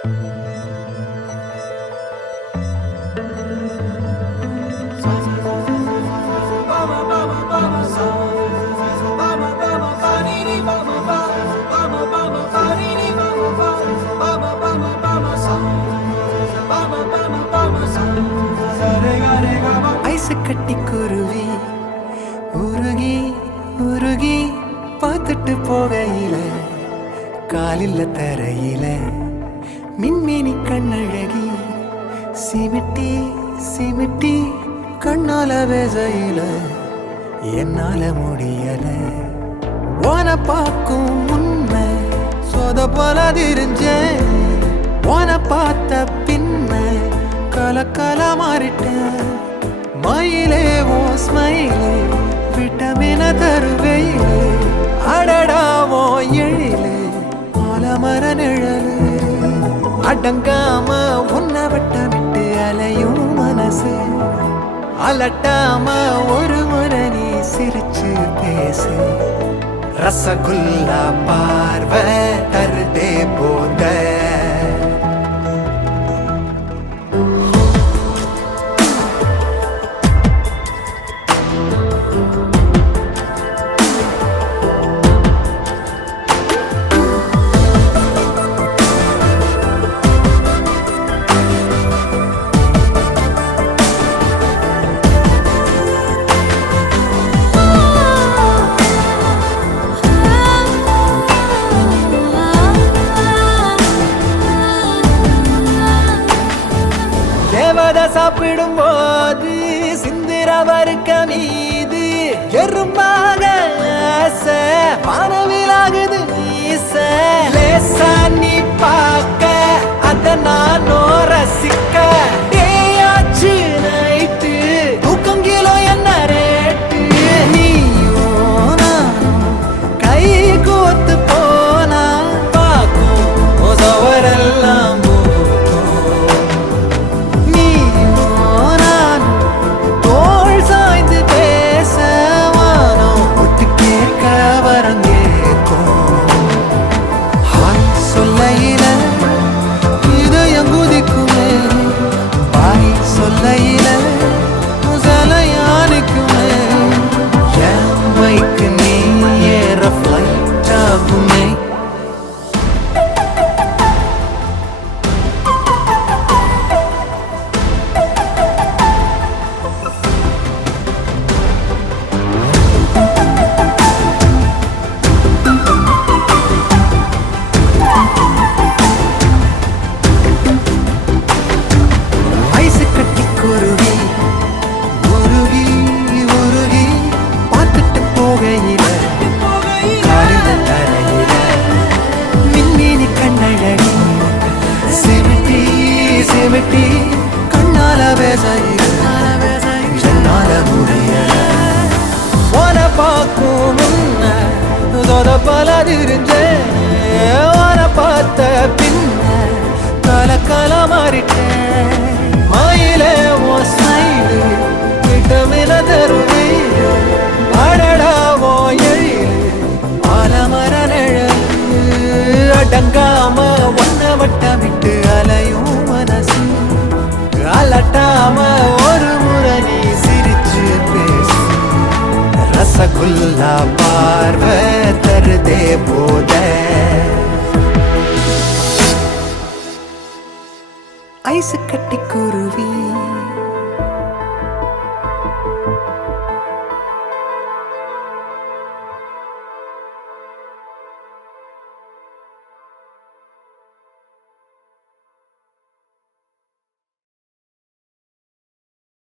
ice கட்டி குருவி உருகி உருகி பார்த்துட்டு போகையில காலில்ல தரையில மின்மினி கண்ணழகி சிமிட்டி சிமிட்டி கண்ணால வேசையில என்னால முடியல ஓன பார்க்கும் முன்ன சொத போல தெரிஞ்சேன் ஓன பார்த்த பின்ன கலக்கல மாறிட்டேன் மயிலே ஓ ஸ்மைலே விட்டமின தருவையிலே அடடாவோ எழிலே ஆலமர நிழலு அடங்காம உன்னை வட்டமிட்டு அலையும் மனசு அலட்டாம ஒரு முறை நீ சிரிச்சு பேசு ரசகுல்லா பார்வை தருதே போத சாப்பிடும் போது சிந்திர வறுக்க மீது எறும்பாக வானவிலாகுது லேசா நீ பார்க்க அத நானோ ரசிக்க டேயாச்சு நைட்டு தூக்கம் கிலோ என்ன ரேட்டு நீயும் நானும் கை கோத்து போனா பார்க்கும் சவரெல்லாம் கண்ணால என்னால முடியல ஓன பார்க்கும் முன்ன தொட பல தெரிஞ்சேன் ஓன பார்த்த பின்ன கலக்கல மாறிட்டேன் மயிலே ஓ ஸ்மைலு விட்டமின தருவையிலே அடடாவோ எழிலே ஆலமர நிழலு அடங்காம ஒன்ன வட்டமிட்டு அலையும் மனசு அலட்டாம ஒரு முறை நீ சிரிச்சு பேசு ரசகுல்லா பார்வை தருதே போத ஐசு கட்டி குருவி